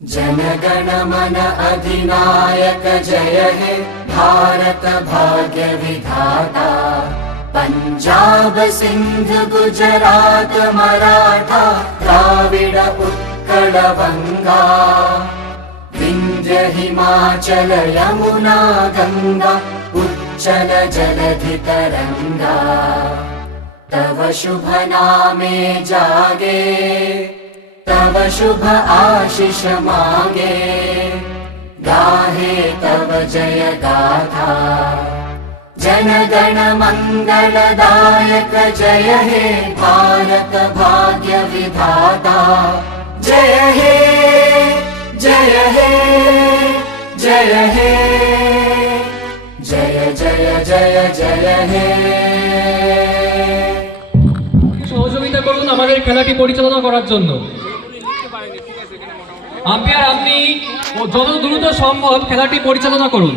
जनगण मन अधिनायक जय हे भारत भाग्य विधाता। पंजाब सिंध गुजरात मराठा द्राविड उत्कल बंगा। विंध्य हिमाचल यमुना गंगा उच्चल जलधि तरंगा। तव शुभ नामे जागे तव शुभ आशीष मांगे। गाहे तव जय गाथा जनगण मंगलदायक जय हे भारत भाग्य विधाता। जय हे जय हे जय हे जय जय जय जय हे। সহযোগিতা করুন আমাদের খেলাটি পরিচালনা করার জন্য। আম্পায়ার আপনি যত দ্রুত সম্ভব খেলাটি পরিচালনা করুন।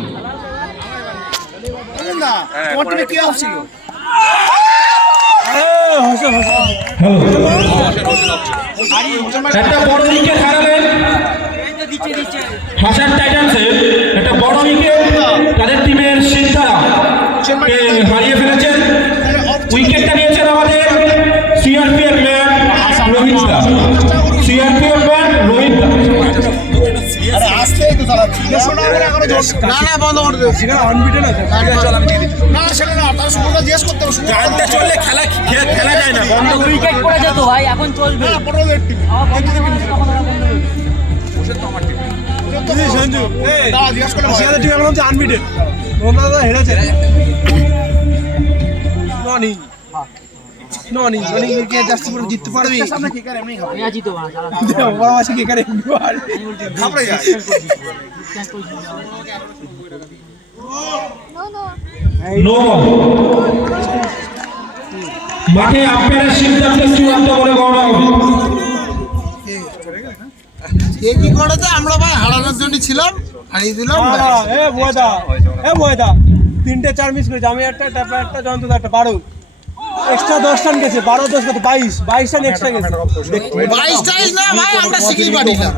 একটা বড় উইকেট হারালেন হাসান টাইটান্সের, একটা বড় উইকেট তাদের টিমের সিদ্ধারা হারিয়ে ফেলেছেন। উইকেটটা নিয়েছেন আমাদের সিআরপিএফ ম্যান রোহিত দা। সিআরপিএফ ম্যান রোহিত দা। খেলা যায় না, উইকেট পড়ে যেত ভাই, এখন চলবে। জিততে পারবি মাঠে আম্পায়ারের সিদ্ধান্ত চূড়ান্ত বলে গণনা হবে। কি করেছে, আমরা ভাই হারানোর জন্য ছিলাম, হারিয়ে দিলাম। তিনটে 4 মিস করেছে, আমি একটা টাপা একটা জয়ন্ত একটা 12 এক্সট্রা 10 রান গেছে। 12 10 কত 22 রান এক্সট্রা গেছে। 22 না ভাই, আমরা শিখেই পাঠিলাম।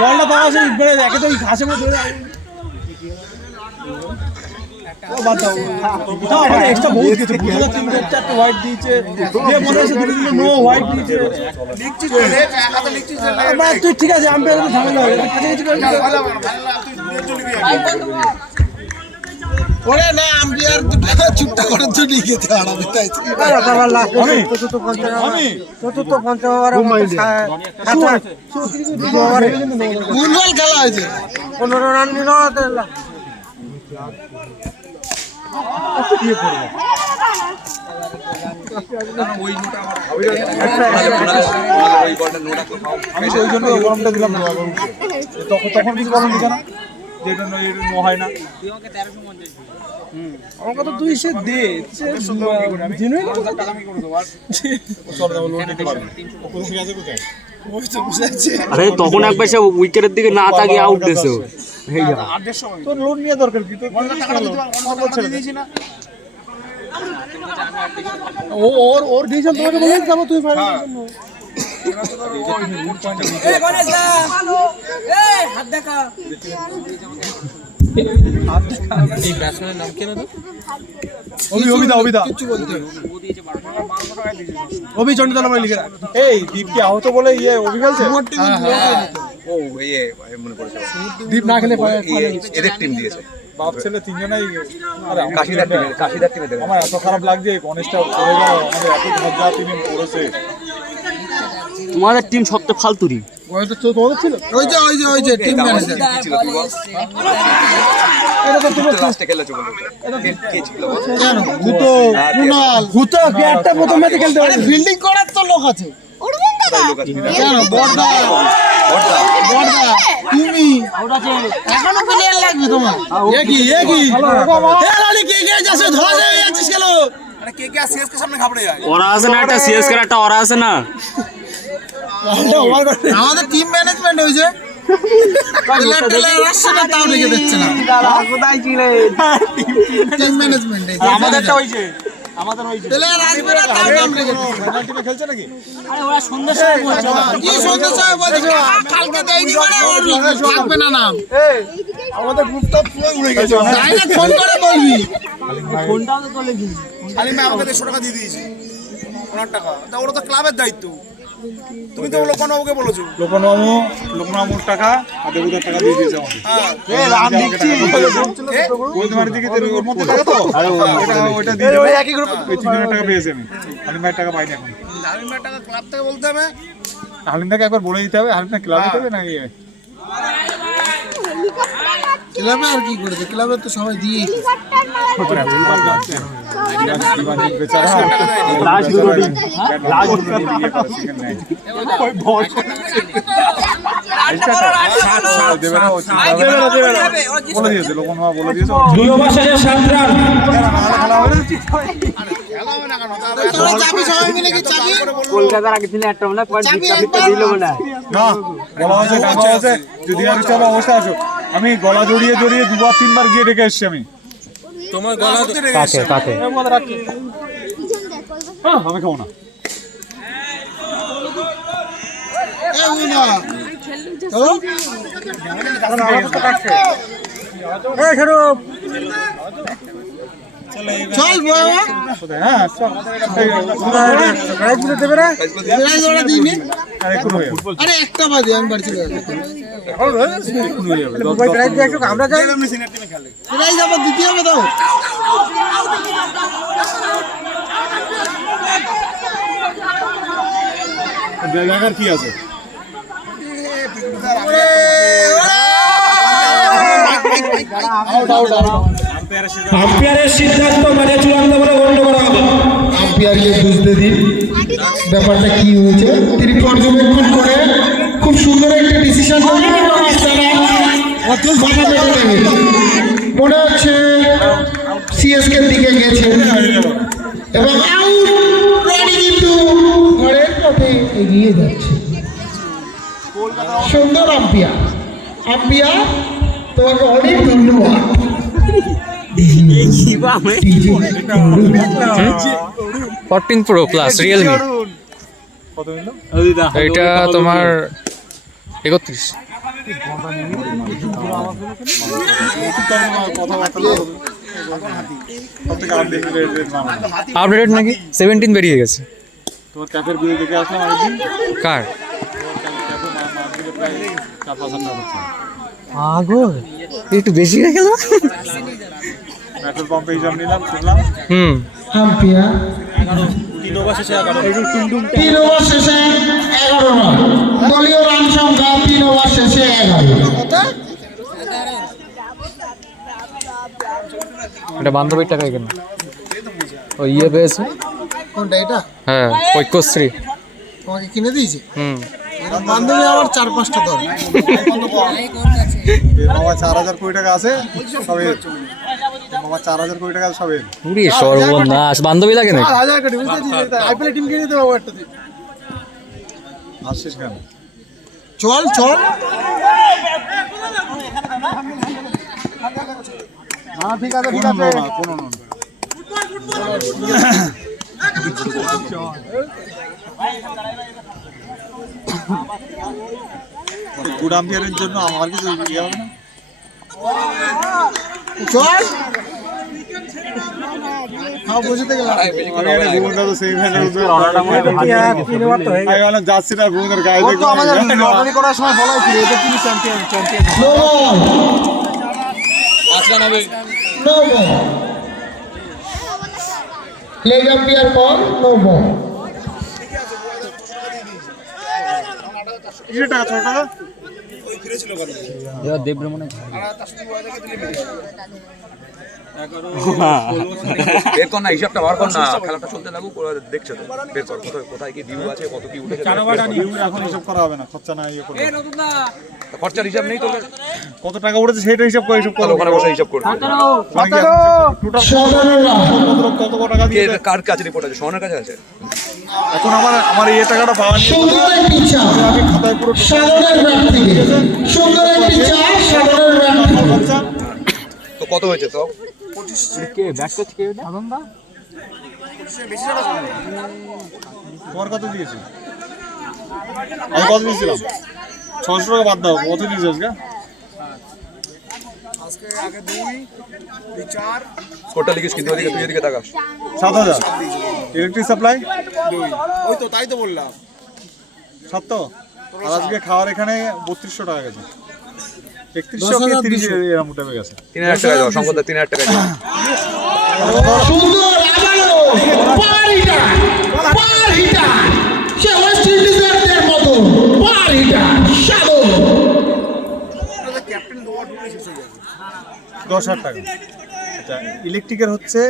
বলটা তো আসে বেড়ে একে তো ঘাসে মধ্যে বাদ দাও। না এক্সট্রা বহুত কিছু বুঝলা, 3-4টা হোয়াইট দিয়েছে, যে মনে হচ্ছে দুটো নো হোয়াইট দিয়েছে। লিখছিস রে একাতে লিখছিস না তুই, ঠিক আছে আমি তো ঝামেলা হবে কাছাকাছি করে ওরে না আম্পায়ার চুপটা করার জন্য লিখেছে হারাবে তাই। চতুর্থ পঞ্চম ওভারে ভুলভাল খেলা হয়েছে। 15 রান নিল। আমি ওই জন্য এই গরমটা দিলাম না, তখন কিছু গরম দিচ্ছে না, যে জন্য নো হয় না। আমার কথা তুই সে দে আরে তখন একবার সে উইকেটের দিকে না তাকিয়ে আউট দিয়েছে। তোর লোন নিয়ে দরকার কি? ওর ডিসিশন তোমাকে বলে যাবো, তুই আহত বলে অভি খেলছে। দীপ না খেলে এদের টিম দিয়েছে, বাপ ছেলে তিনজনেই। কাশিদার টিমে আমার এত খারাপ লাগছে, গণেশটা পড়ে গেল, আমাদের এত মজা তিনি পড়েছে। তোমাদের টিম সবচেয়ে ফালতুরি। ওই যে টিম ম্যানেজার লাস্টে খেলেছে বলে কে ছিল কেন ভূতো কুনাল ভূতো ব্যাটটা প্রথম ম্যাচে খেলতে পারে, ফিল্ডিং করার তো লোক আছে। কেন বড়দা তুমি এখনো প্লেয়ার লাগবে তোমার। কি লালি কে যাচ্ছে ধরা যায় যাচ্ছিস কেন? আরে কে সিএসকে সামনে ঘাবড়ে যায়। ওরা আছে না একটা সিএসকে একটা ওরা আছে না, আমাদের টিম ম্যানেজমেন্ট হয়েছে। তাও রেখে দিচ্ছে না টিম ম্যানেজমেন্ট। আমাদেরটা হয়েছে আমাদের ওই তাহলে আর আসবে না, তাও নাম রেখে দিই। ফাইনাল টিমে খেলছে নাকি? আরে ওরা সন্ধ্যার সময় বলছে কি সন্ধ্যা সময় বলছে, কালকে দেয়নি মানে ওর থাকবে না নাম। আমাদের গ্রুপটা পুরো উড়ে গেছে ডাইরেক্ট ফোন করে বলবি। ফোনটাও তো তোলে কি আলিম ভাই আমাকে 150 টাকা দিয়ে দিয়েছে, ওনার টাকা, তা ওরা তো ক্লাবের দায়িত্ব। তুমি তো লোকনাবাবুকে বলেছো। লোকনামুর টাকা আর দেবুদার টাকা দিয়ে দিয়েছে আমাকে। রাম লিখছি গোলমারি থেকে ওর মধ্যে টাকা তো ওইটা দিয়ে ওই একই গ্রুপে ওই 3 টাকা পেয়েছি আমি। হালিম ভাইয়ের টাকা পাইনি এখন। আলিম ভাইয়ের টাকা ক্লাব থেকে বলতে হবে। হালিম ভাইকে একবার বলে দিতে হবে, হালিম ভাই ক্লাবে দেবে না ইয়ে। ক্লাবে আর কি করেছে, ক্লাবে তো সবাই দিয়েই বেচারা বলে দিয়েছে, লোকনামা বলে দিয়েছে। 2 ওভার শেষে 7 রান। খেলা হবে না কেন? তোরা যাবি সবাই মিলে কি চাবি? কলকাতার আগে দিনে একটা মনে পয়েন্ট চাবি ভিক্ষা একবার। দিল না না বলা হয়েছে, ডাকা হয়েছে, যদি আর চলো অবস্থা আসো। আমি গলা জড়িয়ে জড়িয়ে 2-3 বার গিয়ে ডেকে এসছি আমি। তোমার গলা কাকে আমি খাবো না। এ উনা চলো চল বাবা, হ্যাঁ চল। প্রাইজ ওরা দিইনি। আর একটু হয়ে যাবে। আরে একটা বাজে আমি বাড়ি চলে যাবো। একটু হয়ে যাবে। প্রাইজ আবার দিতে হবে তো। দেখার কি আছে? আম্পায়ারের সিদ্ধান্ত মানে চূড়ান্ত বলে গণ্য করা হবে। আম্পায়ারকে বুঝতে দিন ব্যাপারটা কি হয়েছে। তিনি পর্যবেক্ষণ করে খুব সুন্দর একটা ডিসিশন মনে হচ্ছে সিএসকে দিকে গেছে এবং আউট রানি কিন্তু ঘরের পথে এগিয়ে যাচ্ছে। সুন্দর আম্পায়ার, আম্পায়ার তোমাকে অনেক ধন্যবাদ। 14 Pro Plus Realme, কত নিল? এটা তোমার 31। আপডেটেড নাকি 17 বেরিয়ে গেছে। তোমার ক্যাফের বিল দেখে আসলাম আরেকদিন। কার ক্যাফে মার দিলে প্রায় 4-5 হাজার টাকা হচ্ছে। আগর একটু বেশি হয়ে গেল। পেট্রোল পাম্পে হিসাব নিলাম, শুনলাম আম্পায়ার 3 ওভার শেষে 11 3 ওভার শেষে 11 রান, দলীয় রান সংখ্যা 3 ওভার শেষে 11। এটা বান্ধবীর টাকায় কেন ও ইয়ে পেয়েছে। কোনটা এটা? হ্যাঁ ঐক্যশ্রী। তোমাকে কিনে দিয়েছে? বান্ধবী আবার 4-5টা দল। মামা 4,000 কোটি টাকা আছে সবে। মামা 4,000 কোটি টাকা সবে। পুরি সর্বনাশ, বান্ধবী লাগে নাকি? 1000 কোটি বুঝতেছিস, আইপিএল টিম কিনে দিতে পারবো একটা দিন। আসছিস কেন? চল চল ঠিক আছে ঠিক আছে। কোনো না গুড আম্পায়ারের জন্য আমার কিছু ইয়ে হবে না? চল খাও বসে থেকে লাভ নেই। আমি একটা ভুবনদা তো সেমিফাইনাল আমি বললাম যাচ্ছি না, ভুবনদার গায়ে ও তো দেখলাম। আমাদের লটারি করার সময় বলাই ছিল এটা তিনি champion no ball no ball leg umpire বল নো বল। কিসের টাকা? 6 টাকা? বের কর না, হিসাবটা বার কর না, খেলাটা চলতে লাগুক, ওরা দেখছে তো। বের কর কোথায় কোথায় কি ভিউ আছে, কত কি উঠেছে। এখন হিসাব করা হবে না, খরচা না ইয়ে করবে। তা খরচার হিসাব নেই তোর? কত টাকা উঠেছে সেটা হিসাব করে হিসাব তাহলে করো। ওখানে বসে হিসাব করবি। টোটাল 17 কত টাকা কে দিয়েছে? কার কাছে রিপোর্ট আছে? সোহানের কাছে আছে? এখন আমার এই টাকাটা পাওয়া নিয়ে সুন্দর একটি চা আমি খাতায় পুরো সাগরের ব্যাট থেকে সুন্দর একটি চা সাগরের ব্যাট থেকে। খরচা তো কত হয়েছে তো? তোমার কত দিয়েছি? আমি কত দিয়েছিলাম? 600 টাকা বাদ দাও, কত দিয়েছি আজকে? স্কোরটা লিখিস কিন্তু ওদিকে, তুই এদিকে তাকাস। 7000। ইলেকট্রিক সাপ্লাই ওই তো তাই তো বললাম 700। আর আজকে খাওয়ার এখানে 3200 টাকা গেছে। 3100 কি 30 এরকম উঠে গেছে। 3000 টাকা দাও, সংকটটা 3000 টাকা দাও। সুন্দর আবারও পার হিটার সে ওয়েস্ট ইন্ডিজের মতো পার হিটার শাদো 10,000 টাকা। আচ্ছা, ইলেকট্রিকের হচ্ছে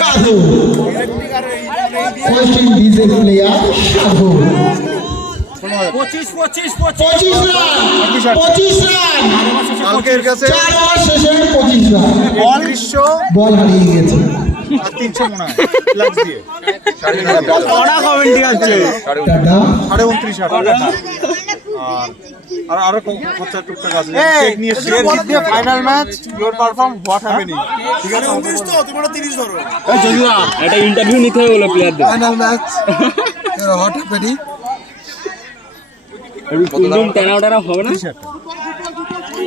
শাদো ওয়েস্ট ইন্ডিজের প্লেয়ার শাদো 25 রান কালকের কাছে 4 ওভার শেষে 25 রান 3100 বল হারিয়ে গেছে আর 300 মনে হয় ফ্ল্যাক্স দিয়ে। টাটা 29,500 আর আরো খরচা টুকটাক আছে। চেক নিয়ে final match your perform what happening ঠিক আছে 29 তো তোমরা 30 ধরো একটা ইন্টারভিউ নিতে হবে বলে প্লেয়ারদের। ফাইনাল ম্যাচ হট হ্যাপেনিং টানা হবে না।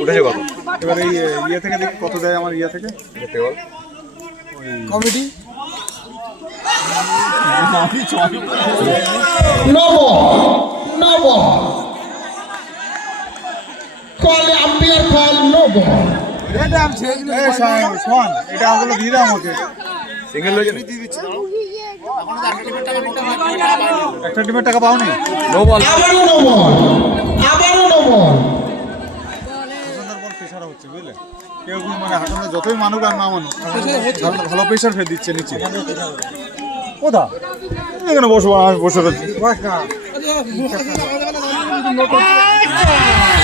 উঠেছে কত? এবার এই ইয়ে থেকে দেখি কত দেয় আমার ইয়ে থেকে দেখতে বল। কমিটি নব কল আম্পায়ার কল নব শোন, এটা আমগুলো দিয়ে দাও আমাকে। সিঙ্গেল হয়েছে না? একটা টিমের টাকা পাওনি? No ball. আবারও নব সুন্দর বল প্রেশার হচ্ছে বুঝলে, কেউ মানে হাঁটানো যতই মানুক আর না মানুক ভালো প্রেশার ফেলে দিচ্ছে নিচে। কোথা এখানে বসবো, আমি বসে রয়েছি।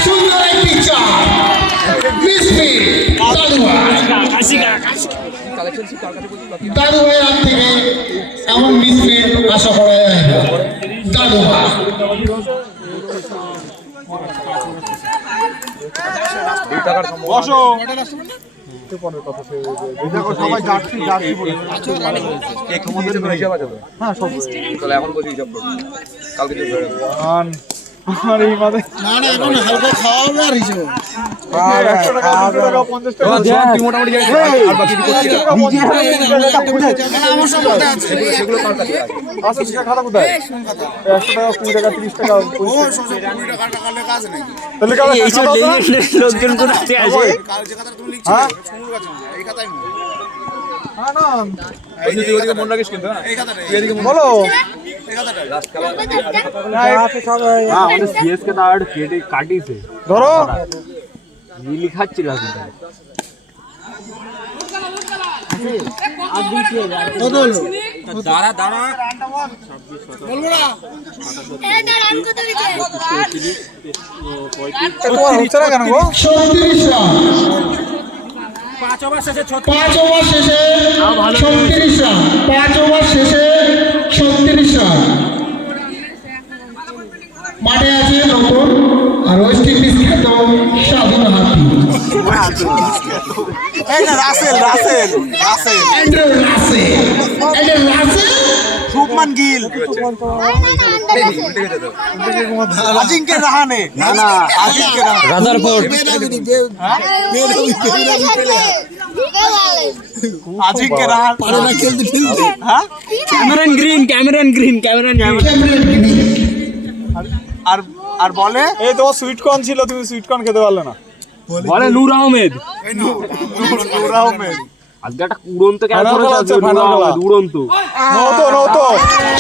সুন্দর একটি চার মিসফিল্ড দাদুভাইয়ের হাত থেকে এমন মিসফিল্ড আশা করা যায় না। দাদুভাই বসো। সবাই জার্সি বলে। কে কি দিয়েছে তোর হিসাব আছে তো? হ্যাঁ সব তাহলে এখন বলছি হিসাব কর। কালকে যে ধরে নেবো। আর এই মাঝে না এখন হালকা খাওয়াবে আর হিসেবে 100 টাকা 200 টাকা 50 টাকা তুই মোটামুটি জানিস আর বাকি কি করছিস? সেগুলো কার কাছে আছে? আচ্ছা সেটা খাতা কোথায়? 100 টাকা 20 টাকা 30 টাকা তাহলে কাল লোকজন করতে আসে। হ্যাঁ না তুই ওদিকে মন রাখিস কিন্তু, হ্যাঁ? তুই এদিকে মন বলো লাস্ট খেলা। আমাদের সিএসকে তার কেটে কাটিছে ধরো লিলি খাচ্ছিল কিন্তু। তোমার হচ্ছে না কেন গো? 36 রান 5 ওভার শেষে 36 রান 5 ওভার শেষে 36 রান মাঠে আছে নতুন আর ওয়েস্ট ইন্ডিজ খ্যাত স্বাধীন হাতি অ্যান্ড্রু রাসেল শুভমান গিল আজিঙ্কে রাহানে না রাজারফোর্ড আজিঙ্কে রাহানে পারে না খেলতে হ্যাঁ ক্যামেরন গ্রিন আর আর বলে এই তোমার সুইট কর্ন ছিল, তুমি সুইট কর্ন খেতে পারলে না। বলে নূর আহমেদ। নূর আহমেদ আজকে একটা উড়ন্ত Final খেলা হচ্ছে, final খেলা। উড়ন্ত নতো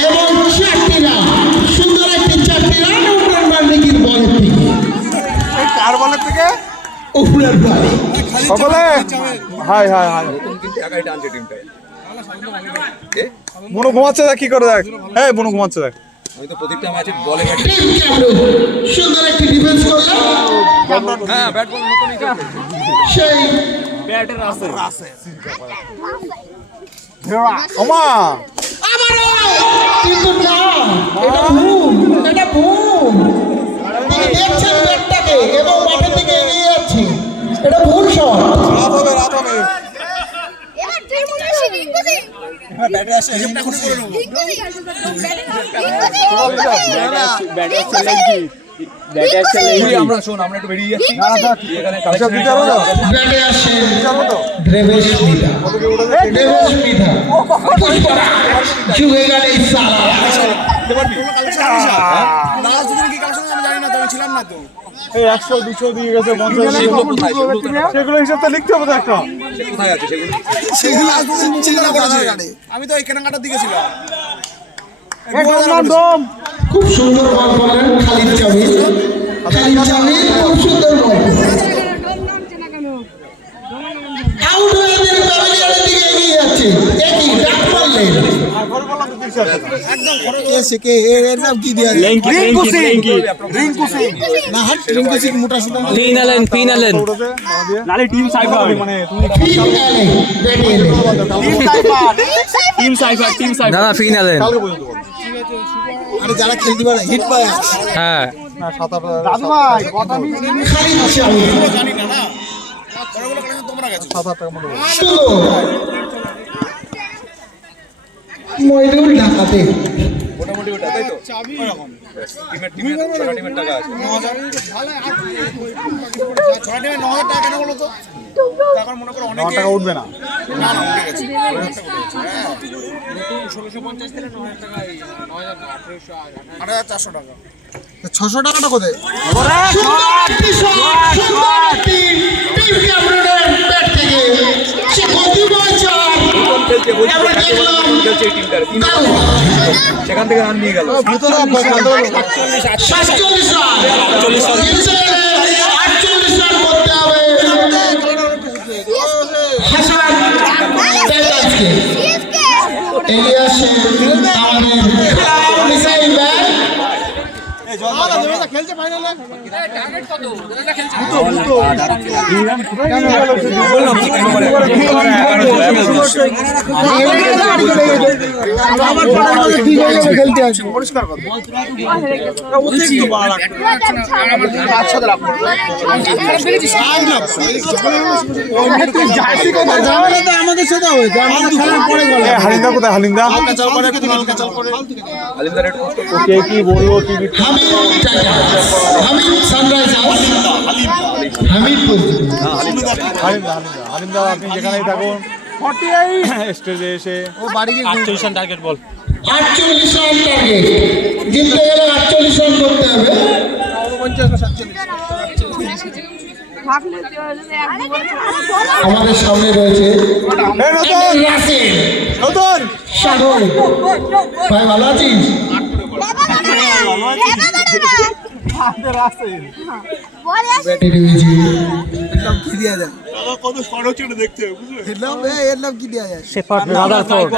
এবং 4টি রান সুন্দর একটি 4টি রান উমরান মালিকের বল থেকে কার বলের থেকে উমরান মালিক সকলে হাই হাই হাই নতুন কিন্তু একাই টানছে টিমটায়। কে? বুনু ঘুমাচ্ছে, দেখ কি করে দেখ। এই বুনু ঘুমাচ্ছে দেখ। আমি তো প্রত্যেকটা ম্যাচে বলে টিম ক্যাপ্টেন সুন্দর একটি ডিফেন্স করলো হ্যাঁ ব্যাট বল নতুনই খেলছে। সেই ব্যাটের রাসেল ওমা আবারও কিন্তু না এটা ভুল তিনি দেখছেন ব্যাটটাকে এবং মাঠের দিকে এগিয়ে যাচ্ছে, এটা ভুল শট। রাত হবে এবার তুই মনে আমরা শোন আমরা একটু বেরিয়ে যাচ্ছি এখানে ব্যাটে আসে দেবেশ মিধা যুগে গেলে সালা এই 100 200 দিয়ে গেছে 50 সেগুলো হিসাবটা লিখতে হবে তো একটা কোথায় আছে সেগুলো আমি তো এই কেনাকাটার দিকে ছিলাম। খুব সুন্দর বল করলেন খালিদ জামিল খুব সুন্দর বল আউট হয়ে গেলে প্যাভিলিয়নের দিকে এগিয়ে যাচ্ছে একই ডাক মারলেন এর নাম কি দেয়া রিঙ্কু সিং না হাট রিঙ্কু সিং মোটা সুটা ফিনালেন নালে টিম সাইফার মানে তুমি টিম সাইফার না ফিনালেন কালকে পর্যন্ত বলো আরে যারা খেলতে পারে হিট পায় হ্যাঁ না 7-8 দাদু ভাই কথা খালিদ জামিল জানি না না পরেগুলো কালেকশন তোমরা গেছো 7-8 টাকা মতো শুনো মইদুল ঢাকাতে মোটামুটি ওটা তাই তো টিমের ছটা টিমের টাকা আছে 9,000 টাকা কেন বলো তো টাকার মনে করো 9 অনেকে টাকা উঠবে না না না উঠে গেছে নতুন 1650 থেকে 9000 টাকা 8,400 টাকা 600 টাকাটা কোথায় টিম ক্যাপ্টেনের ব্যাট থেকে সে গতি বলছার আমরা দেখলাম খেলছে এই টিমটার সেখান থেকে রান নিয়ে গেল 47 রান 48 রান করতে হবে হাসান টাইগার্সকে এলিয়াসে আমাদের মিসাইল ব্যাট খেলছে ফাইনালে টার্গেট কত খেলছে পরিষ্কার কথা অতিরিক্ত বাড়া একসাথে রাখো আমাদের সাথে হয়েছে আমাদের খেলার পরে গেল হালিন্দা কোথায় হালিন্দা হালকা চাল করে হালকা চাল করে আলিমদার একটু কে কি বলবো কি হামিদ সানরাইজার্স হামিদ হালিন্দা আপনি যেখানেই থাকুন 48 স্টেজে এসে ও বাড়ি গিয়ে 48 রান টার্গেট বল 48 রান টার্গেট জিততে গেলে 48 রান করতে হবে 49 আমাদের সামনে রয়েছে রাসেল নতুন সাগর ভাই ভালো আছিস ব্যাটে রয়েছে কত সড়ক ছিল দেখতে বুঝলে এর নাম কি দেয়া যায় শেফার্ড রাদারফোর্ড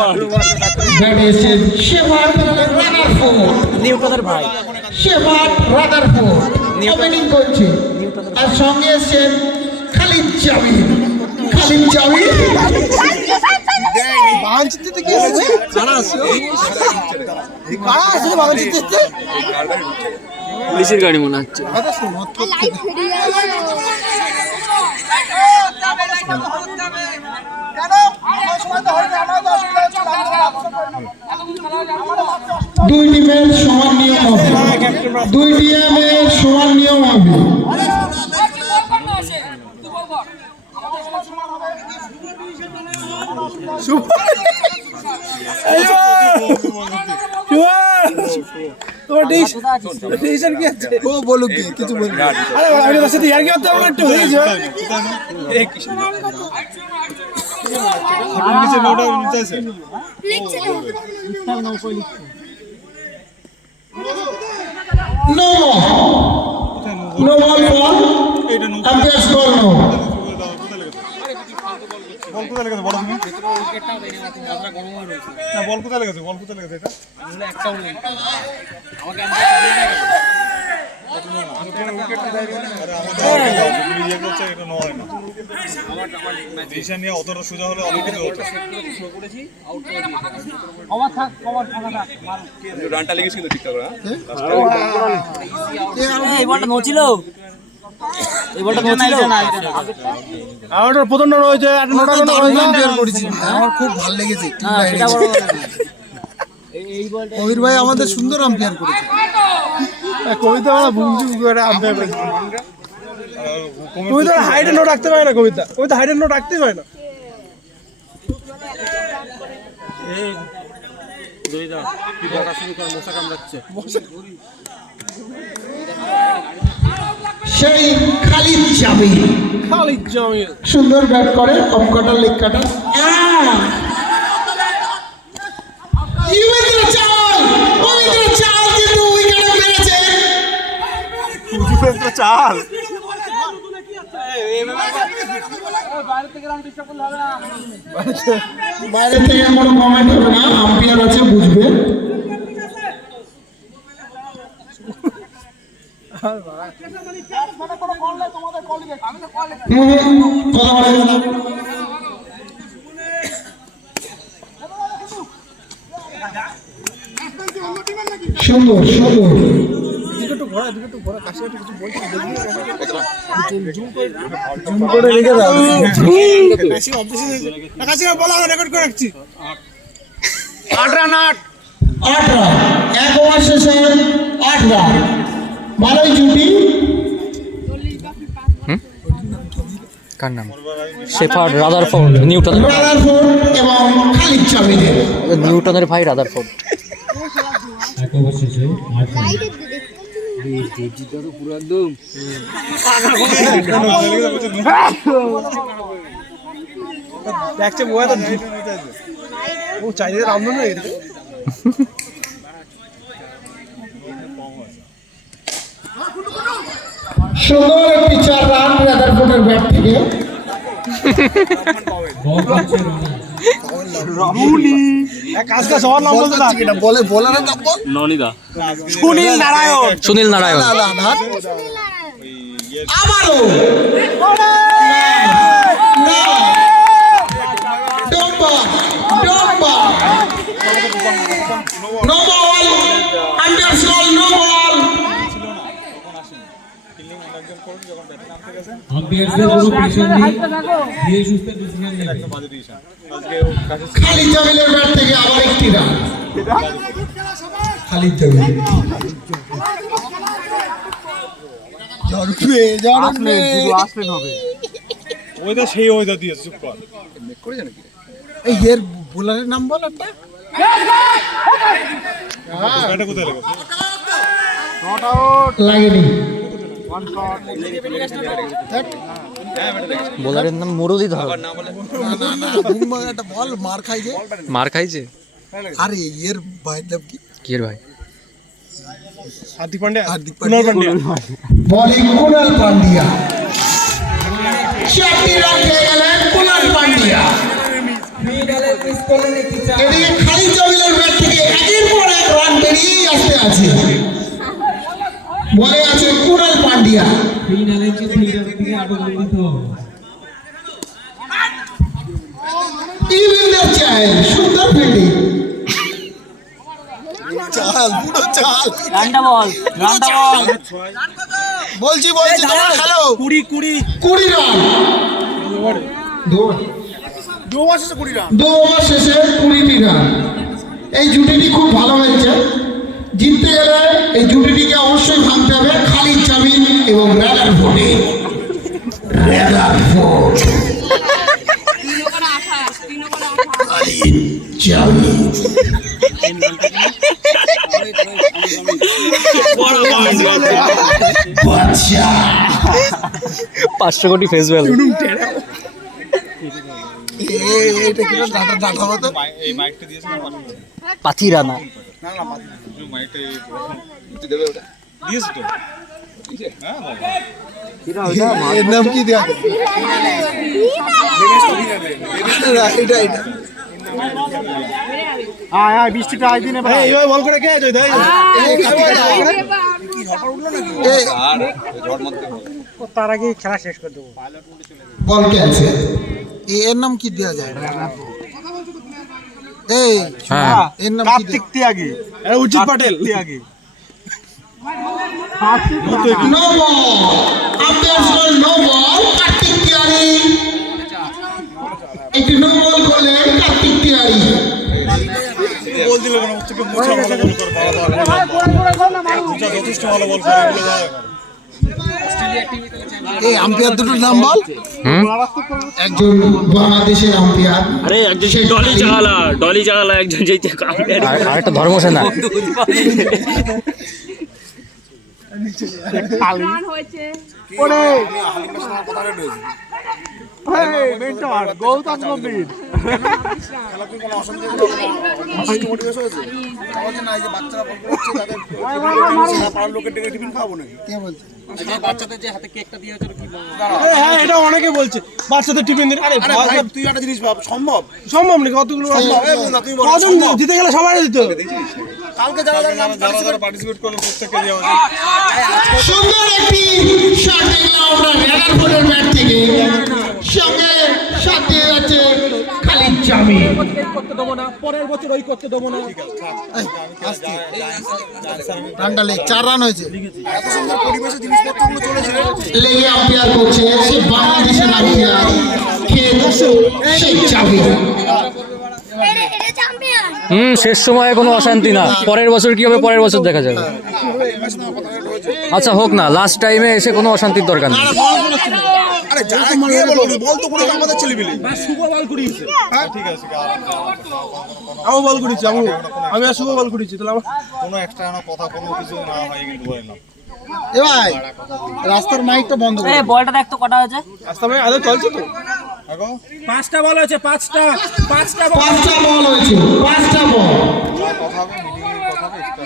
ব্যাটে এসে শেফার্ড রাদারফোর্ড নিউটনের ভাই শেফার্ড রাদারফোর্ড ওপেনিং করছে আর সঙ্গে এসেছেন খালিদ জামিল বাঞ্চিতে কি এসেছে কারা আছে কারা আছে বাঞ্চিতে পুলিশের গাড়ি মনে হচ্ছে দুই টিমের সমান নিয়ম হবে তোমার ডিসিশন কি আছে ও বলুক কিছু বলুন আরে আমি তো সাথে ইয়ার কি হতে আমার একটু হয়ে যায় এই কিছু নিচে নোটা নিচে আছে no ball umpire score no ball কোথায় লেগেছে বড় তুমি না বল কোথায় লেগেছে এটা রানটা লেগেছে কিন্তু ঠিকঠাক করে এই বলটা নছিল এই বলটা ছিল আর ওটা প্রথমটা রয়েছে একটা নোটা কোনো রয়েছে আম্পায়ার করেছি আমার খুব ভালো লেগেছে কবির ভাই আমাদের সুন্দর আম্পায়ার করেছে কবিতা আমরা বুঝছি করে আম্পায়ার করেছি কবিতা হাইডে নোট রাখতে পারে না কবিতা হাইডে নোট রাখতেই পারে না সেই খালিদ জামিল সুন্দর ব্যাট করে অফ কাটার লেগ কাটার কিন্তু উইকেটে মেরেছে চাল বাইরে থেকে কোনো কমেন্ট হবে না আম্পায়ার আছে বুঝবে কথা বলে সুন্দর সুন্দর রেকর্ড করে রাখছি 8 রান 1 ওভার শেষে 8 রান ভালোই জুটি কার নাম শেফার্ড রাদারফোর্ড নিউটন রাদারফোর্ড এবং খালিদ জামিলের নিউটনের ভাই রাদারফোর্ড দেখছে বয়া তো ও চাইলে রামধন হয়ে গেছে সুন্দর একটি 4 রান রাদারফোর্ডের ব্যাট থেকে কাজ সবার নাম বলতে না বলে বোলারের নাম বল ননিদা সুনীল নারায়ণ আবারও নো বল আন্ডারসল নো বল খালিদ জামিলের ব্যাট থেকে আবার একটি রান খালিদ জামিল ওইটা সেই ওইটা দিয়েছে চুপ কর এই এর বোলারের নাম বল একটা এটা কোথায় লেগেছে লাগেনি বোলারের নাম মুরলীধর একটা বল মার খাইছে আরে এর ভাইয়ের নাম কি কি এর ভাই হার্দিক পান্ডিয়া বলিং কুনাল পান্ডিয়া 4টি রান খেয়ে গেলেন কুনাল পান্ডিয়া এদিকে খালিদ জামিলের ব্যাট থেকে একের পর এক রান বেরিয়েই আসতে আছে বলে আছে কুনাল পান্ডিয়া ইভিন্দার চায় সুন্দর ফিল্ডিং চাল পুরো চাল রান্ডা বল বলছি তোমরা খেলো 20 রান দু ওভার শেষে 20টি রান এই জুটিটি খুব ভালো হয়েছে জিততে গেলে এই জুটিটিকে অবশ্যই ভাঙতে হবে খালিদ জামিল এবং রাদারফোর্ড খালিদ জামিল বাচ্চা 500 কোটি ফেস ভ্যালু এটা কি ডাটা মতো এই মাইকটা দিয়েছে না পাথি রানা মাইকটা তুই দেবে ওটা দিয়েছে তো এর নাম কি দেয়া এটা বৃষ্টিটা আই দিনে ভাই এইভাবে বল করে কে আছে দেখ কি ঝড় উঠলো নাকি আর ঝড় মধ্যে তার আগে খেলা শেষ করে দেবো বল ক্যান্সেল এর নাম কি দেয়া যায় এই হ্যাঁ এর নাম কি কার্তিক ত্যাগী এটা উচিত Patel Tyagi no ball umpires বল নো বল কার্তিক তিয়ারি একটি নো বল করলেন কার্তিক তিয়ারি বল দিল মনে হচ্ছে মুছা ভালো বল করে মুছা যথেষ্ট ভালো বল করে এগুলো যায় এই আম্পায়ার দুটোর নাম বল একজন বাংলাদেশের আম্পায়ার আরে একজন সেই ডলি চাগালা একজন যেতে আরেকটা ধর্মসেনা গৌতম গম্ভীর খেলা কি কোনো অসুবিধা হচ্ছে মোটিভেশন হচ্ছে আমাদের না এই যে বাচ্চারা বল করছে তাদের পাড়ার লোকের ডেকে টিফিন খাওয়াবো নাকি কে বলছে বাচ্চাদের যে হাতে কেকটা দিয়ে হচ্ছে কি হ্যাঁ এটা অনেকে বলছে বাচ্চাদের টিফিন দিন আরে আরে ভাই তুই একটা জিনিস ভাব সম্ভব সম্ভব নাকি কতগুলো তুমি বল কজন দিতে গেলে সবাই দিতে হবে কালকে যারা পার্টিসিপেট করলো প্রত্যেককে দেওয়া হবে সুন্দর একটি শট দেখলাম আমরা রেগারপুরের ব্যাট থেকে সঙ্গে সাথে আছে খালিদ জামি করতে দেবো না পরের বছর ওই করতে দেবো না রানটা লেগ 4 রান হয়েছে এত সুন্দর পরিবেশে জিনিসপত্রগুলো চলেছে লেগে আম্পায়ার করছে সে বাংলাদেশের আম্পায়ার খেদ শেখ জাভেদ শেষ সময়ে কোনো অশান্তি না পরের বছর কি হবে পরের বছর দেখা যাবে আচ্ছা হোক না লাস্ট টাইমে এসে কোনো অশান্তির দরকার নেই আরে যারা গিয়ে বল তো করে আমাদের ছেলে মিলে শুভ বল করিয়েছে হ্যাঁ ঠিক আছে আমি বল করেছি আমি আর শুভ বল করেছি তাহলে আমার কোনো এক্সট্রা কথা কোনো কিছু না হয় কিন্তু বলে না এ ভাই রাস্তার মাইকটা বন্ধ করে বলটা দেখ তো কটা হয়েছে রাস্তা ভাই আদৌ চলছে তো দেখো 5টা বল হয়েছে 5টা বল 5টা বল হয়েছে 5টা বল কথা হবে মিটিং এর কথা হবে এক্সট্রা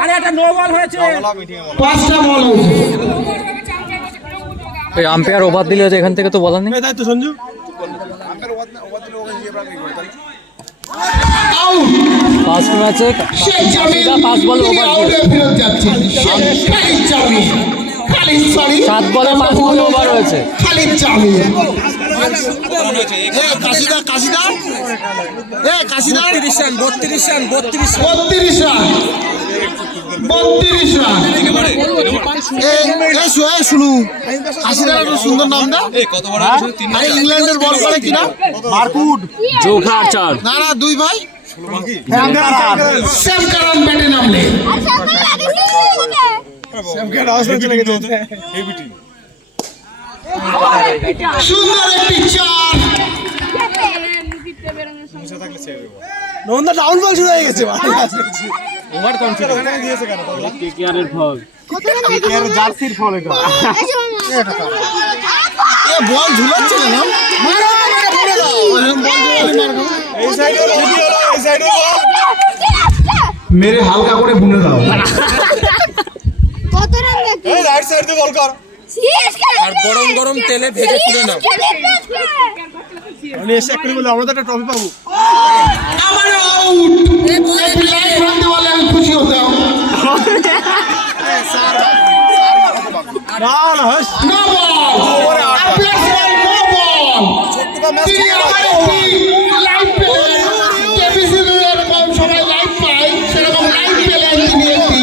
আরে একটা নো বল হয়েছে মিটিং এ 5টা বল হয়েছে এই আম্পায়ার ওভার দিলে হয়তো এখান থেকে তো বলা নেই এই দায়িত্ব সঞ্জু আম্পায়ার ওভার দিলে ওকে হিসেব রাখবে তাহলে আউট ফার্স্ট ম্যাচে শেখ জামিল 5 বল তিনি ওভার আউটে ফেরত যাচ্ছেন শেখ খালিদ জামিল খালিদ সরি 7 বলে 5 বল ওভার হয়েছে খালিদ জামিল এই কাশিদা এই কাশিদা 32 রান 32 রান 32 রান এই শুনু কাশিদার একটা সুন্দর নাম না আরে ইংল্যান্ডের বল করে কিনা মার্কুড জোখা 4 না না দুই ভাই সেম কারণ ব্যাটে নামলে স্যামকে রাস্তা চলে গেছে হেভি টিম সুন্দর একটি চার মুছে থাকলে ছেড়ে দেবো নন্দা ডাউন বল শুরু হয়ে গেছে ওভার কনফিডেন্স এখানে দিয়েছে কেন তাহলে কেকেআরের ফল কেকেআর জার্সির ফল এটা এ বল ঝুলাচ্ছে কেন এই সাইডে এই সাইডে বল মেরে হালকা করে বুনে দাও কত রান দেখি এই রাইট সাইড দিয়ে বল কর আর গরম তেলে ভেজে তুলে নাও আমি এসে এক্ষুনি বলে আমরা তো একটা ট্রফি পাবো আমার আউট একটি লাইন রাখতে বলে আমি খুশি হতাম না না হাস নো বল আম্পায়ার বল নো বল তিনি আবার একটি লাইন পেলেন কেবিসি এরকম সবাই লাইন পায় সেরকম লাইন পেলেন তিনি একটি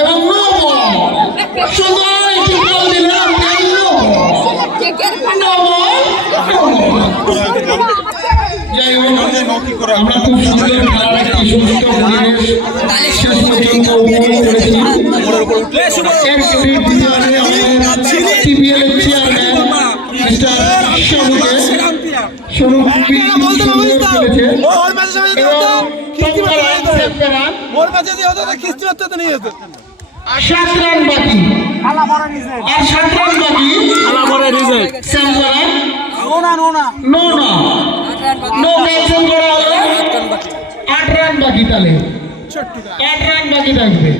এবং নো বল সুন্দর একটি বল দিলেন নো বল যাই হোক আমরা খুব সুন্দর খেলার একটি সুস্থ পরিবেশ শেষ পর্যন্ত উপভোগ করেছি এক মিনিট ভিতরে আমাদের টিপিএল এর চেয়ারম্যান মিস্টার স্বরূপ খেলেছে ওর ম্যাচের সময় এবং ওর ম্যাচে দিয়ে হতো কিস্তি হতে নিয়ে যেত 7 রান বাকি আর 7 রান বাকি খেলা পরে রিজেক্ট স্যামসাং নো ক্যান্সেল করা হলো 8 রান বাকি তাহলে 8 রান বাকি থাকবে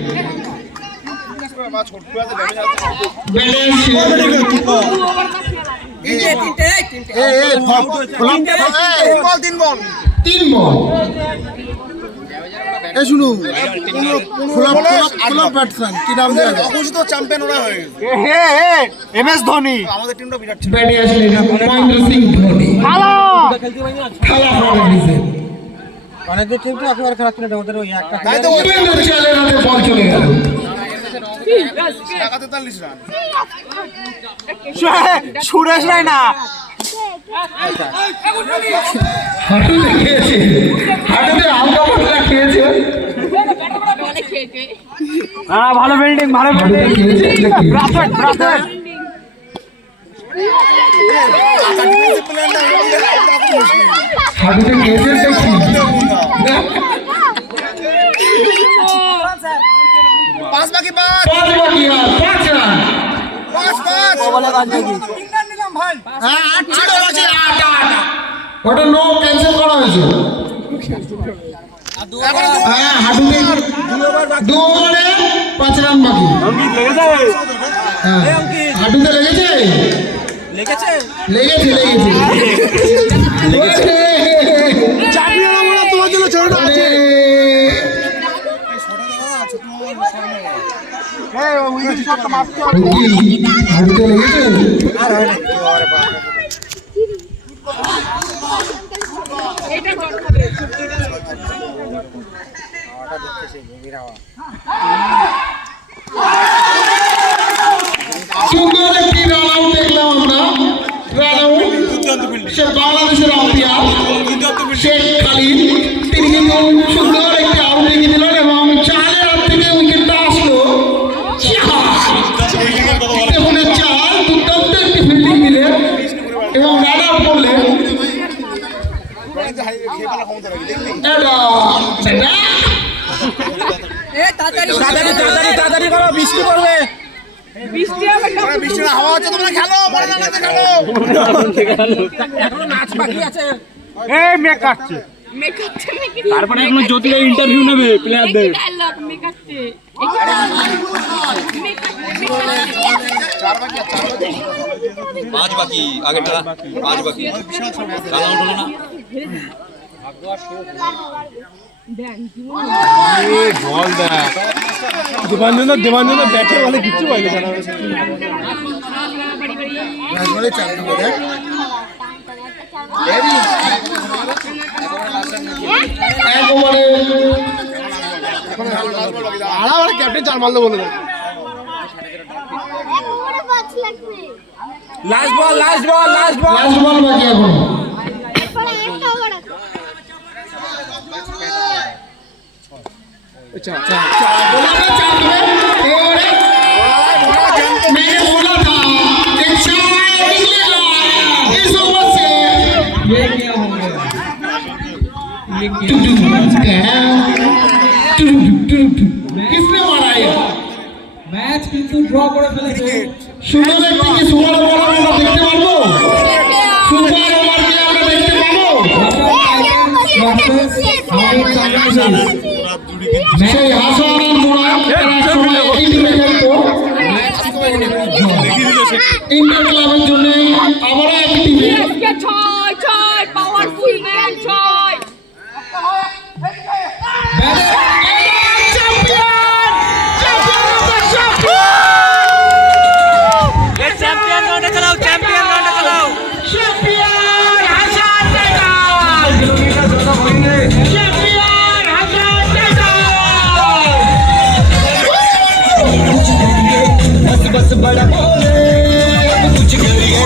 তিন বল এই শুনু ব্যাটসম্যান কি নাম দেওয়া অঘোষিত চ্যাম্পিয়ন ওরা হয়ে গেছে এমএস ধোনি আমাদের টিমটা বিরাট ছিল ব্যাটে আসলেন মহেন্দ্র সিং ধোনি খেলা পড়ে গেছে অনেকদের টিম তো একেবারে খারাপ ছিল ওদের ওই একটা তাই তো দেবেন্দ্র চালের হাতে বল চলে গেল 43 রান। সুরেশ রায়না হাঁটুতে খেয়েছে, হাঁটুতে হালকা পাতলা খেয়েছে, ভালো বিল্ডিং, ভালো হাঁটুতে খেয়েছে এটা কি? হাঁটুতে খেয়েছে এটা কি? 5 বাকি 5 পাঁচ বাকি আর 5 রান। 5 হ্যাঁ 8 ছিল আছে 8 ওটা নো ক্যান্সেল করা হয়েছে। হ্যাঁ হাঁটুতে 2 ওভারে 5 রান বাকি। হ্যাঁ হাঁটুতে লেগেছে, লেগেছে তোমার জন্য ছোটটা আছে। হাঁটুতে লেগেছে। সুন্দর একটি রান আউট দেখলাম আমরা। রান আউট সে বাংলাদেশের আম্পায়ার শেখ খালিদ, তিনি কিন্তু সুন্দর একটি আউট রেখে দিলেন এবং চালের হাত থেকে উইকেটটা আসলো। দেখুন চাল দুর্দান্ত একটি ফিল্ডিং দিলেন এবং রান আউট করলেন। তাড়াতাড়ি করো, বৃষ্টি পড়বে। বৃষ্টি হাওয়া হচ্ছে, তোমরা খেলো, বড় রানাতে খেলো। এখনো ম্যাচ বাকি আছে। এই মেয়ে কাটছে, তারপরে এগুলো জ্যোতিরা ইন্টারভিউ নেবে প্লেয়ারদের। 5 বাকি, আগেরটা 5 বাকি। রান আউট হলো না। দেবাঞ্জন ব্যাটে বলে কিচ্ছু পাইলে জানা ক্যাপ্টেন চার মারলো বলে লাস্ট বল বাকি এখন। मैंने बोला था एक शायर निकलेगा इस ओवर से। ये क्या हो गया? किसने मारा ये मैच? কিন্তু ড্র করে ফেলেছে। সুন্দর একটি সুপার ওভার আমরা দেখতে পারবো, সুপার ওভার কি আমরা দেখতে পাবো? সেই হাসানের মোড়া সময় এই টিমে খেলতো ইন্টার ক্লাবের জন্য আবারও এক টিমে পাওয়ারফুল ম্যান ছয়। बस बड़ा बोले अब कुछ करिए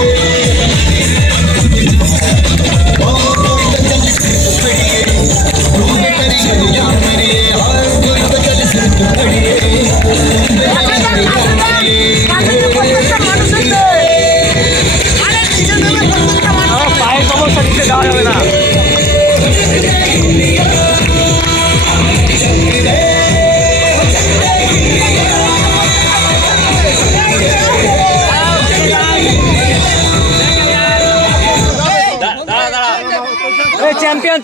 পায়ের সমস্যা নিতে দেওয়া যাবে না।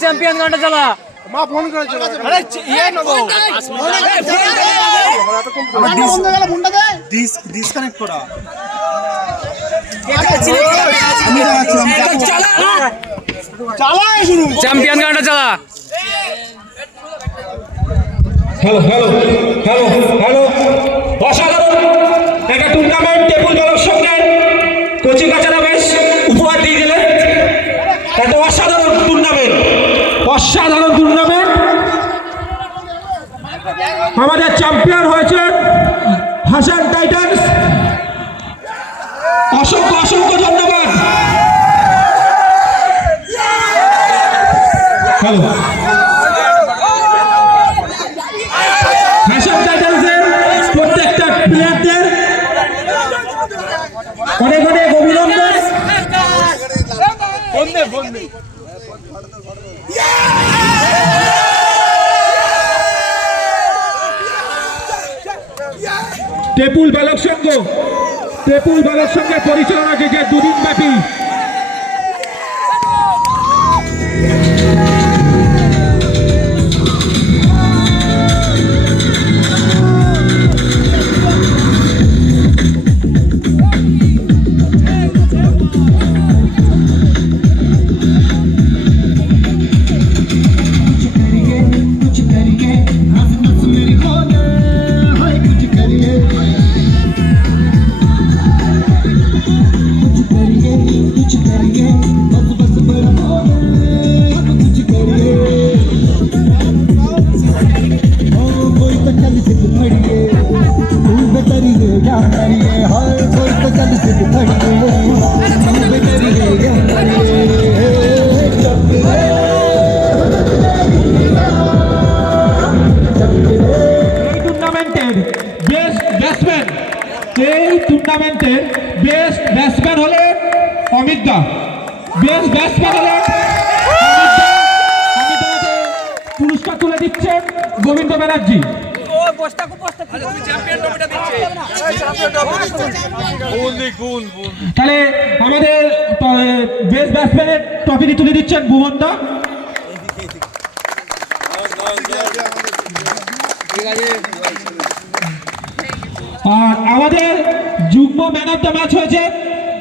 চ্যাম্পিয়ন গানটা চালা। মা ফোন করেছে। ডিসকানেক্ট করা। চ্যাম্পিয়ন গানটা চালা। হ্যালো হ্যালো হ্যালো হ্যালো অসাধারণ একটা টুর্নামেন্ট টেবিল দর্শকদের কোচি কাচারা বেশ উপহার দিয়ে দিলেন। একটা অসাধারণ টুর্নামেন্ট আমাদের চ্যাম্পিয়ন হয়েছে হাসান টাইটান্স, অসংখ্য অসংখ্য ধন্যবাদ। হ্যালো, হাসান টাইটান্সের প্রত্যেকটা প্লেয়ারদের অনেক অনেক অভিনন্দন। টেপুল বালক সংঘের পরিচালনা যে দুদিন ব্যাপী টুর্নামেন্টের বেস্ট ব্যাটসম্যান হলেন অমিত দা। বেস্ট ব্যাটসম্যান হলেন পুরস্কার তুলে দিচ্ছেন গোবিন্দ ব্যানার্জি। তাহলে আমাদের বেস্ট ব্যাটসম্যানের ট্রফিটি তুলে দিচ্ছেন ভুবন দা। আর আমাদের যুগ্ম ম্যান অফ দ্য ম্যাচ হয়েছে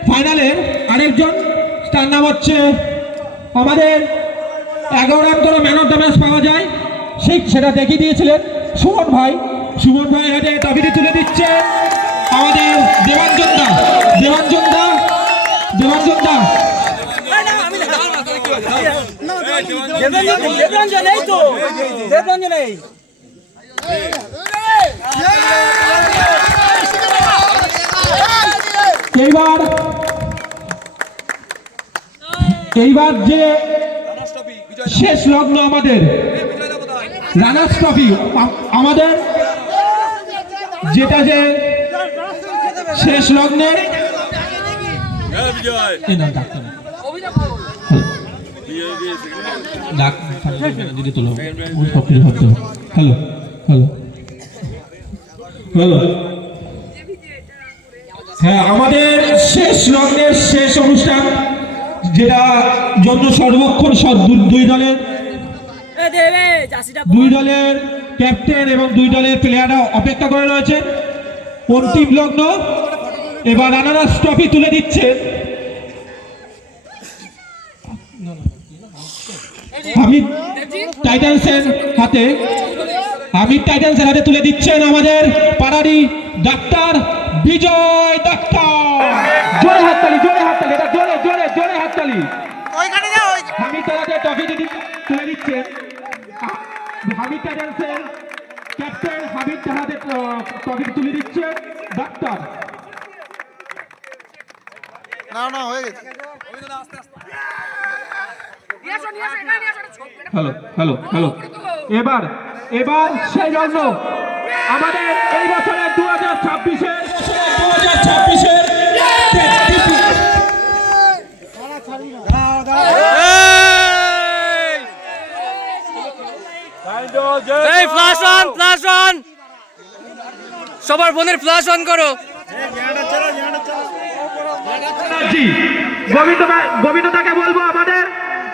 ফাইনালের আরেকজন, তার নাম হচ্ছে আমাদের 11 রান করে ম্যান অফ দ্য ম্যাচ পাওয়া যায়, সেটা দেখিয়ে দিয়েছিলেন সুমন ভাই। সুমন ভাই হাতে ট্রফিটি তুলে দিচ্ছে আমাদের দেবাঞ্জন দা। এইবার যে শেষ লগ্ন আমাদের রানার্স ট্রফি, আমাদের যেটা যে শেষ লগ্নের হ্যালো হ্যালো হ্যালো হ্যাঁ, আমাদের শেষ লগ্নের শেষ অনুষ্ঠান, যেটা জন্য সর্বক্ষণ দুই দলের ক্যাপ্টেন এবং দুই দলের প্লেয়াররা অপেক্ষা করে রয়েছে। অন্তিম লগ্ন, এবার রানার্স ট্রফি তুলে দিচ্ছে হামিদ টাইটান্সের হাতে তুলে দিচ্ছেন আমাদের পাড়ারি ডাক্তার বিজয় ডাক্তার। জোরে হাততালি, এটা জোরে হাততালি। হামিদ হাতে ট্রফি তুলে দিচ্ছেন হামিদ টাইটান্সের ক্যাপ্টেন। হামিদ হাতে ট্রফি তুলে দিচ্ছেন ডাক্তার। হ্যালো এবার সেই জন্য আমাদের এই বছরের 2026-এর সবার ফোনের ফ্ল্যাশ অন করো। গোবিন্দদাকে বলবো আমাদের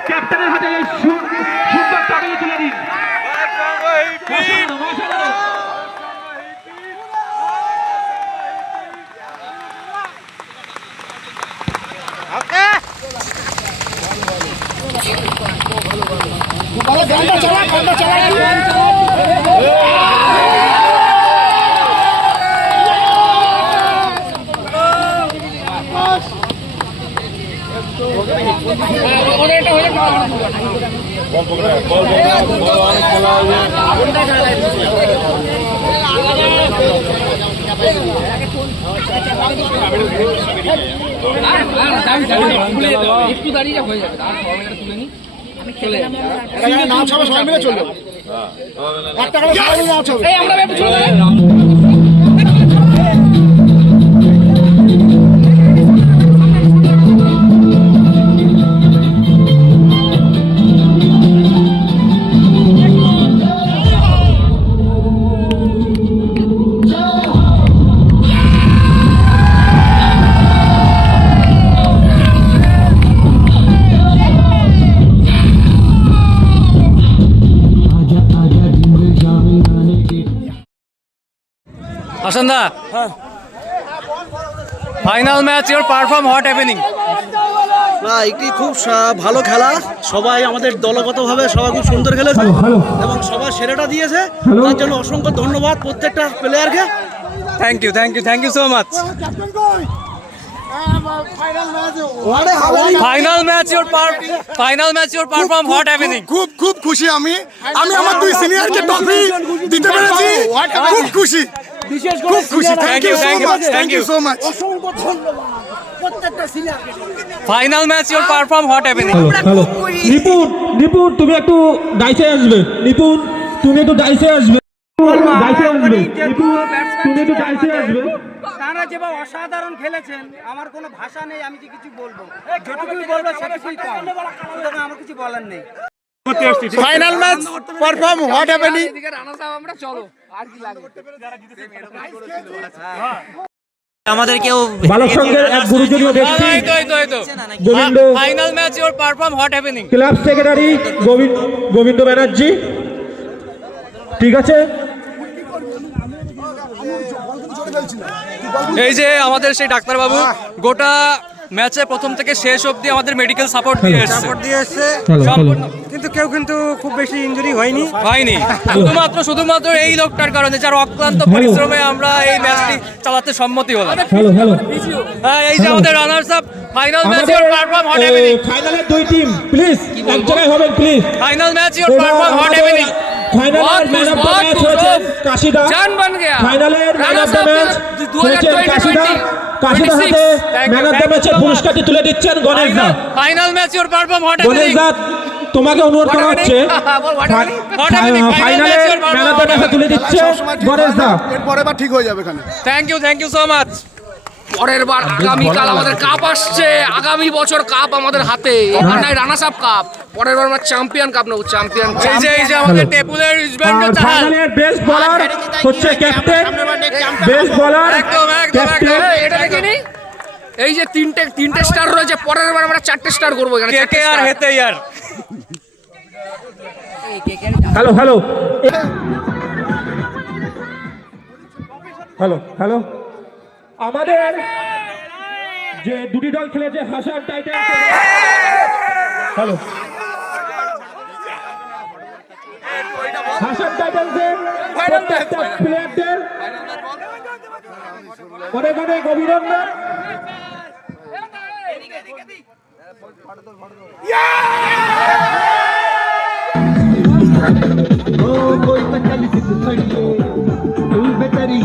ক্যাপ্টেনের হাতে এই সুন্দর ট্রফি তুলে দিন। বল একটু দাঁড়িয়ে হয়ে যাবে, আর সবাই এটা তুলে নি চলে যাবে। নাচ হবে, সবাই মিলে চলবে। একটা করে সবাই মিলে নাচ হবে। এই আমরা একটু চলে যাই। Hasan da, final match your perform what happening? না, একটি খুব ভালো খেলা, সবাই আমাদের দলগতভাবে সবাই খুব সুন্দর খেলেছে এবং সবাই সেরাটা দিয়েছে, তার জন্য অসংখ্য ধন্যবাদ প্রত্যেকটা প্লেয়ারকে। Thank you so much. Final match your perform what happening? খুব খুশি আমি আমার দুই সিনিয়রকে ট্রফি দিতে পেরেছি, খুব খুশি। খুব খুশি। Thank you so much. Final match your perform what happening? Nipun তুমি একটু ডাইসে আসবে। নিপুণ তুমি একটু ডাইসে আসবে। তারা যেভাবে অসাধারণ খেলেছেন, আমার কোনো ভাষা নেই, আমি যে কিছু বলবো, যেটুকুই বলবো সেটুকুই কম, সুতরাং আমার কিছু বলার নেই। Final match perform what happening? আমরা চলো, আর কি লাগে? আমাদের কেউ বালক সংঘের এক গুরুজনীয় ব্যক্তি Gobinda, final match your perform what happening? Club secretary Gobinda Banerjee. ঠিক আছে, এই যে আমাদের সেই ডাক্তারবাবু গোটা ম্যাচে প্রথম থেকে শেষ অবধি আমাদের মেডিকেল সাপোর্ট দিয়ে এসেছে, কিন্তু কেউ কিন্তু খুব বেশি ইনজুরি হয়নি। শুধুমাত্র এই লোকটার কারণে, যার অক্লান্ত পরিশ্রমে আমরা এই ম্যাচটি চালাতে সম্মতি হলাম। হ্যাঁ, এই যে আমাদের runners up, final match your perform what happening? ফাইনালের দুই টিম প্লিজ এক জায়গায় হবেন please. Final match your perform what happening? ফাইনালের ম্যান অফ দ্য ম্যাচ হয়েছেন কাশিদা। ফাইনালের ম্যান অফ দ্য ম্যাচ হয়েছেন কাশিদা। কাশিদার হাতে ম্যান অফ দ্য ম্যাচের পুরস্কারটি তুলে দিচ্ছেন Ganesh da. Final match your perform what Ganesh happening? Da, তোমাকে অনুরোধ করা হচ্ছে, ফাইনালের ম্যান অফ দ্য ম্যাচ তুলে দিচ্ছে গণেশ দা। এরপরে বা ঠিক হয়ে যাবে এখানে। Thank you so much. পরের বার আগামীকাল আমাদের কাপ আসছে, আগামী বছর কাপ আমাদের হাতে, এবার নাই রানার্স আপ কাপ, পরের বার আমরা চ্যাম্পিয়ন কাপ নেব, চ্যাম্পিয়ন। এই যে আমাদের টেপুলের রিজবান্ড চাহাল, ফাইনালের বেস্ট বোলার হচ্ছে ক্যাপ্টেন, বেস্ট বোলার একদম ক্যাপ্টেন। এটা দেখিনি, এই যে তিনটে স্টার রয়েছে, পরের বার আমরা 4টে স্টার করবো এখানে। কে আর হেতে ইয়ার। হ্যালো আমাদের যে দুটি দল খেলেছে, হাসান টাইটান্স, হাসান টাইটান্সের প্রত্যেকটা প্লেয়ারদের অনেক অভিনন্দন। कोई पता नहीं